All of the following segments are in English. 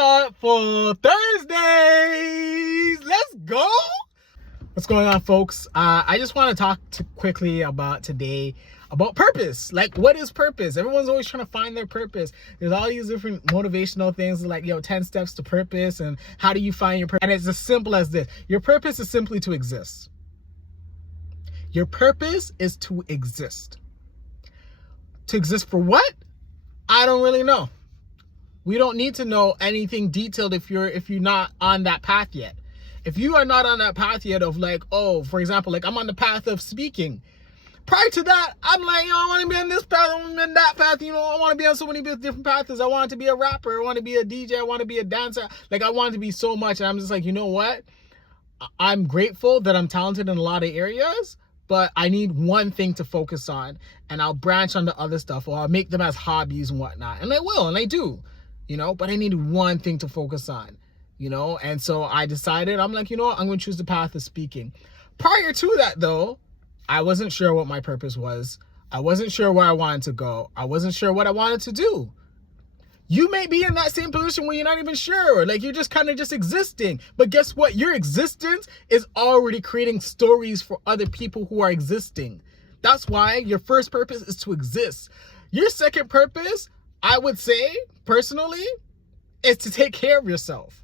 Thoughtful Thursdays. Let's go. What's going on, folks? I just want to talk quickly about today about purpose. Like, what is purpose? Everyone's always trying to find their purpose. There's all these different motivational things like, 10 steps to purpose and how do you find your purpose? And it's as simple as this. Your purpose is simply to exist. Your purpose is to exist. To exist for what? I don't really know. We don't need to know anything detailed if you're not on that path yet. If you are not on that path yet of like, oh, for example, like I'm on the path of speaking. Prior to that, I'm like, I want to be on this path, I want to be on that path, I want to be on so many different paths. I want to be a rapper, I want to be a DJ, I want to be a dancer. Like I want to be so much. And I'm just like, you know what? I'm grateful that I'm talented in a lot of areas, but I need one thing to focus on and I'll branch on the other stuff or I'll make them as hobbies and whatnot. And I will, and I do. But I need one thing to focus on, and so I decided, I'm like, I'm going to choose the path of speaking. Prior to that, though, I wasn't sure what my purpose was. I wasn't sure where I wanted to go. I wasn't sure what I wanted to do. You may be in that same position where you're not even sure, like you're just kind of just existing. But guess what? Your existence is already creating stories for other people who are existing. That's why your first purpose is to exist. Your second purpose, I would say, personally, is to take care of yourself.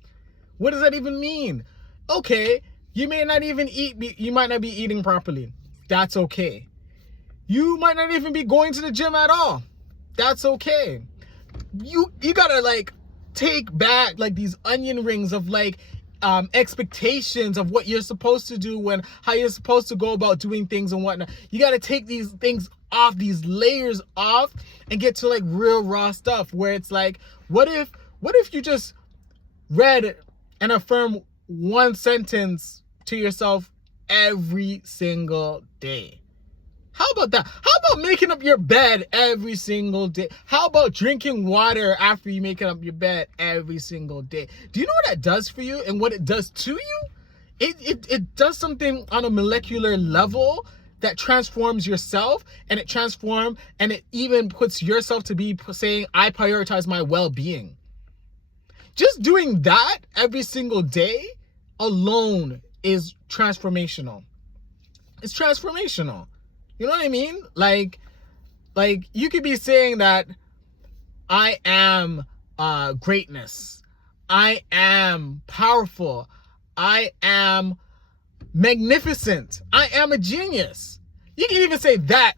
What does that even mean? Okay, you may not even you might not be eating properly. That's okay. You might not even be going to the gym at all. That's okay. You gotta like take back like these onion rings of like expectations of what you're supposed to do how you're supposed to go about doing things and whatnot. You gotta take these things off, these layers off, and get to like real raw stuff where it's like, what if you just read and affirm one sentence to yourself every single day? How about that? How about making up your bed every single day? How about drinking water after you make up your bed every single day? Do you know what that does for you and what it does to you? It does something on a molecular level that transforms yourself, and it even puts yourself to be saying, I prioritize my well-being. Just doing that every single day alone is transformational. It's transformational. You know what I mean? Like you could be saying that I am greatness. I am powerful. I am magnificent. I am a genius. You can even say that,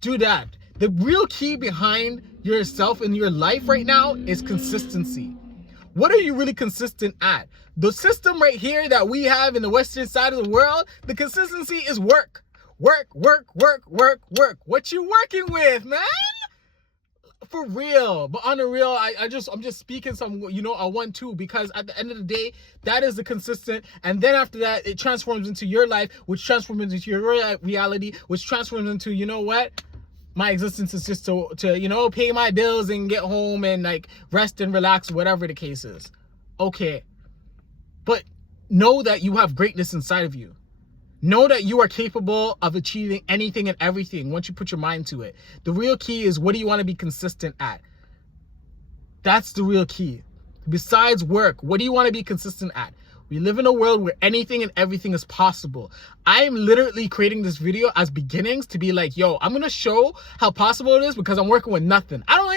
do that. The real key behind yourself in your life right now is consistency. What are you really consistent at? The system right here that we have in the western side of the world, the consistency is work. Work. What you working with, man? For real. But on the real, I'm just speaking some, I want to, because at the end of the day, that is the consistent. And then after that, it transforms into your life, which transforms into your reality, which transforms into, my existence is just to pay my bills and get home and like rest and relax, whatever the case is. Okay. But know that you have greatness inside of you. Know that you are capable of achieving anything and everything once you put your mind to it. The real key is, what do you want to be consistent at? That's the real key. Besides work, what do you want to be consistent at? We live in a world where anything and everything is possible. I am literally creating this video as beginnings to be like, I'm going to show how possible it is because I'm working with nothing. I don't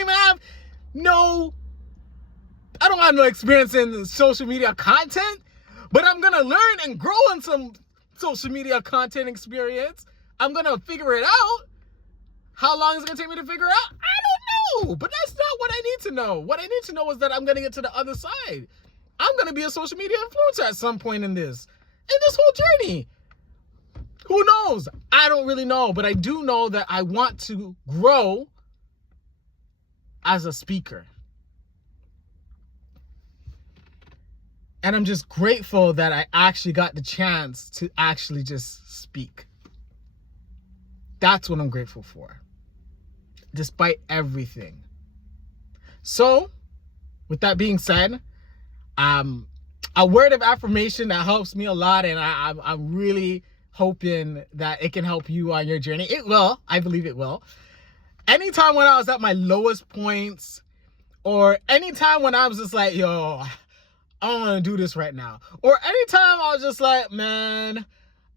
have no experience in social media content, but I'm going to learn and grow in some social media content experience. I'm going to figure it out. How long is it going to take me to figure out? I don't know, but that's not what I need to know. What I need to know is that I'm going to get to the other side. I'm going to be a social media influencer at some point in this whole journey. Who knows? I don't really know, but I do know that I want to grow as a speaker. And I'm just grateful that I actually got the chance to actually just speak. That's what I'm grateful for, despite everything. So, with that being said, a word of affirmation that helps me a lot, and I'm really hoping that it can help you on your journey. It will. I believe it will. Anytime when I was at my lowest points, Or anytime when I was just like, yo, I don't want to do this right now. Or anytime I was just like, man,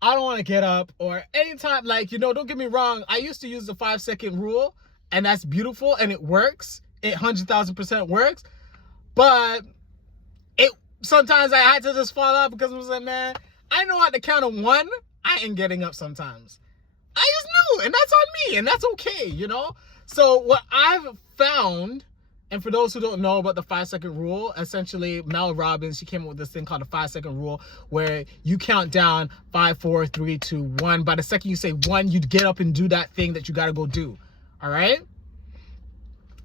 I don't want to get up. Or anytime, like, don't get me wrong. I used to use the 5-second rule, and that's beautiful, and it works. It 100,000% works. But sometimes I had to just fall out because I was like, man, I know at the count of 1, I ain't getting up sometimes. I just knew, and that's on me, and that's okay, So what I've found, and for those who don't know about the 5-second rule, essentially Mel Robbins, she came up with this thing called the 5-second rule, where you count down 5, 4, 3, 2, 1. By the second you say 1, you get up and do that thing that you got to go do. All right?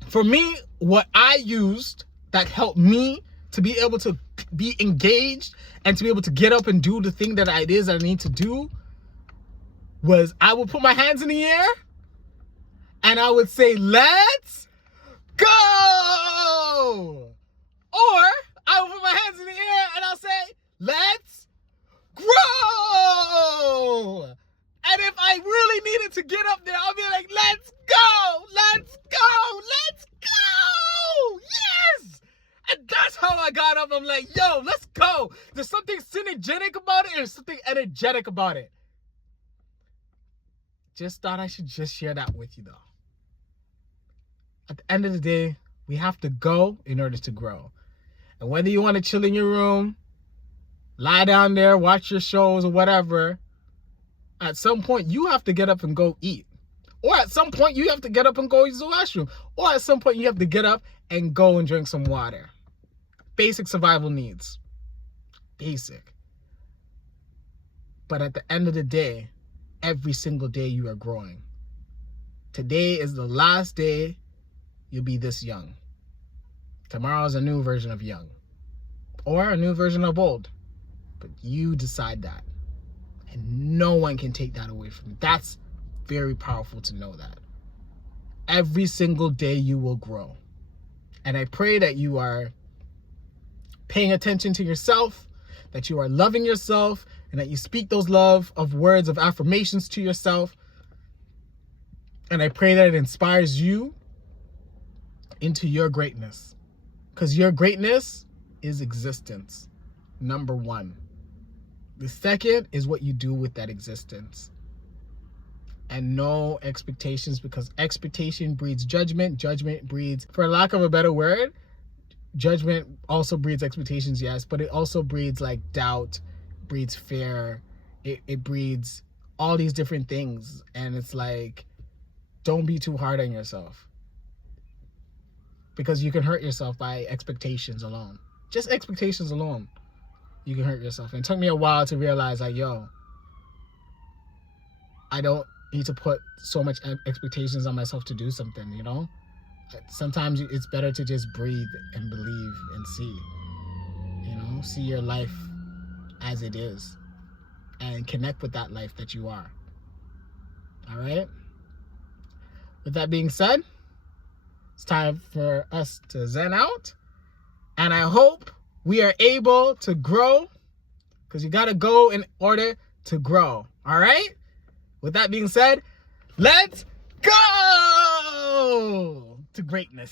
For me, what I used that helped me to be able to be engaged and to be able to get up and do the thing that it is that I need to do was I would put my hands in the air and I would say, let's go! Or I would put my hands in the air and I'll say, let's grow! And if I really needed to get up there, I'll be like, let's go! Let's go! Let's go! Yes! And that's how I got up. I'm like, yo, let's go. There's something synergetic about it and there's something energetic about it. Just thought I should just share that with you, though. At the end of the day, we have to go in order to grow. And whether you want to chill in your room, lie down there, watch your shows or whatever, at some point you have to get up and go eat. Or at some point you have to get up and go use the restroom. Or at some point you have to get up and go and drink some water. Basic survival needs. Basic. But at the end of the day, every single day you are growing. Today is the last day you'll be this young. Tomorrow is a new version of young. Or a new version of old. But you decide that. And no one can take that away from you. That's very powerful to know that. Every single day you will grow. And I pray that you are paying attention to yourself, that you are loving yourself, and that you speak those words of affirmations to yourself. And I pray that it inspires you into your greatness. Because your greatness is existence, number 1. The second is what you do with that existence. And no expectations, because expectation breeds judgment. Judgment breeds, for lack of a better word, judgment also breeds expectations, yes, but it also breeds like doubt, breeds fear. It breeds all these different things. And it's like, don't be too hard on yourself. Because you can hurt yourself by expectations alone. Just expectations alone. You can hurt yourself. And it took me a while to realize, like, yo, I don't need to put so much expectations on myself to do something, Sometimes it's better to just breathe and believe and see. See your life as it is and connect with that life that you are. All right? With that being said, it's time for us to zen out. And I hope we are able to grow, because you got to go in order to grow. All right? With that being said, let's go to greatness.